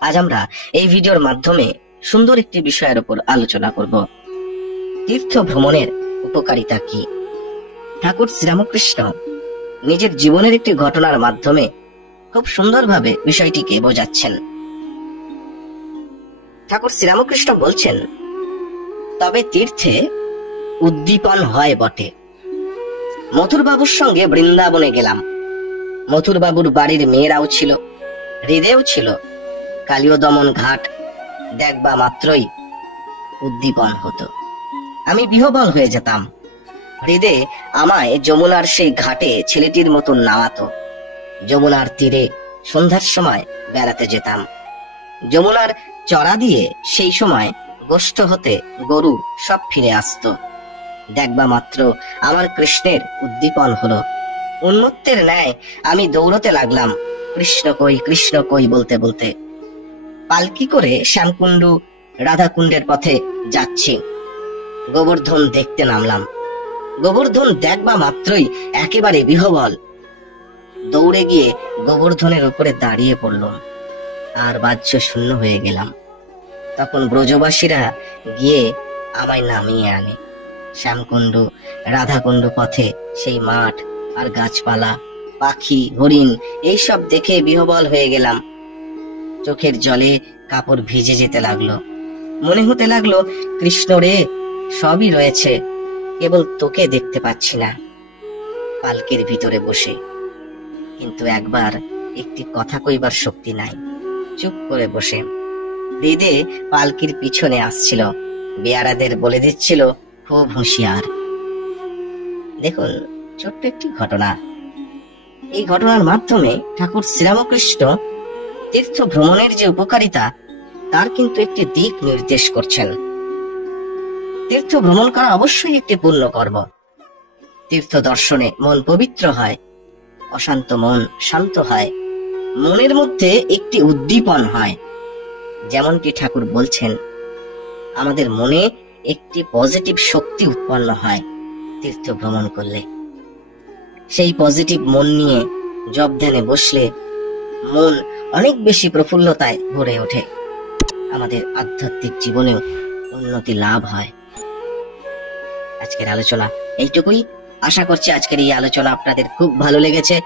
আজ আমরা এই ভিডিওর মাধ্যমে সুন্দর একটি বিষয়ের উপর আলোচনা করব। তীর্থ ভ্রমণের উপকারিতা কি? ঠাকুর শ্রীরামকৃষ্ণ নিজের জীবনের একটি ঘটনার মাধ্যমে খুব সুন্দরভাবে বিষয়টিকে বোঝাচ্ছেন। ঠাকুর শ্রীরামকৃষ্ণ বলছেন, তবে তীর্থে উদ্দীপন হয় বটে। মথুরবাবুর সঙ্গে বৃন্দাবনে গেলাম। মথুরবাবুর বাড়ির মেয়েরাও ছিল, হৃদয়েও ছিল। কালীয় দমন ঘাট দেখবা মাত্রই উদ্দীপন হতো। আমি বিহ্বল হয়ে যেতাম। হৃদয়ে আমায় যমুনার সেই ঘাটে ছেলেটির মতন নামাতো। যমুনার তীরে সন্ধ্যার সময় বেড়াতে যেতাম। যমুনার চড়া দিয়ে সেই সময় গোষ্ঠ হতে গরু সব ফিরে আসতো। দেখবা মাত্র আমার কৃষ্ণের উদ্দীপন হলো। উন্মত্তের ন্যায় আমি দৌড়তে লাগলাম, কৃষ্ণ কই বলতে বলতে। পালকি করে শ্যামকুণ্ডু রাধাকুণ্ডের পথে যাচ্ছি। গোবর্ধন দেখতে নামলাম। গোবর্ধন দেখবা মাত্রই একেবারে বিহ্বল। দৌড়ে গিয়ে গোবর্ধনের উপরে দাঁড়িয়ে পড়লাম, আর বাহ্য শূন্য হয়ে গেলাম। তখন ব্রজবাসীরা গিয়ে আমায় নামিয়ে আনে। শ্যামকুণ্ডু রাধাকুণ্ডু পথে সেই মাঠ আর গাছপালা, পাখি, হরিণ এইসব দেখে বিহ্বল হয়ে গেলাম। চোখের জলে কাপড় ভিজে যেতে লাগলো। মনে হতে লাগলো, কৃষ্ণ রে, সবই রয়েছে, কেবল তোকে দেখতে পাচ্ছি না পালকির ভিতরে বসে। কিন্তু একবার একটি কথা কইবার শক্তি নাই। চুপ করে বসে হৃদয়ে পালকির পিছনে আসছিল, বেয়ারাদের বলে দিচ্ছিল, খুব হুঁশিয়ার। দেখুন, ছোট্ট একটি ঘটনা। এই ঘটনার মাধ্যমে ঠাকুর শ্রীরামকৃষ্ণ তীর্থ ভ্রমণের যে উপকারিতা তার কিন্তু একটি দিক নির্দেশ করছেন। তীর্থ ভ্রমণ করা অবশ্যই একটি পুণ্য কর্ম। তীর্থ দর্শনে মন পবিত্র হয়, অশান্ত মন শান্ত হয়, মনের মধ্যে একটি উদ্দীপন হয়। যেমনটি ঠাকুর বলছেন, আমাদের মনে একটি পজিটিভ শক্তি উৎপন্ন হয় তীর্থ ভ্রমণ করলে। সেই পজিটিভ মন নিয়ে জপ ধ্যানে বসলে মন অনেক বেশি প্রফুল্লতায় ভরে ওঠে। আমাদের আধ্যাত্মিক জীবনেও উন্নতি লাভ হয়। আজকের আলোচনা এইটুকুই। আশা করছি আজকের এই আলোচনা আপনাদের খুব ভালো লেগেছে।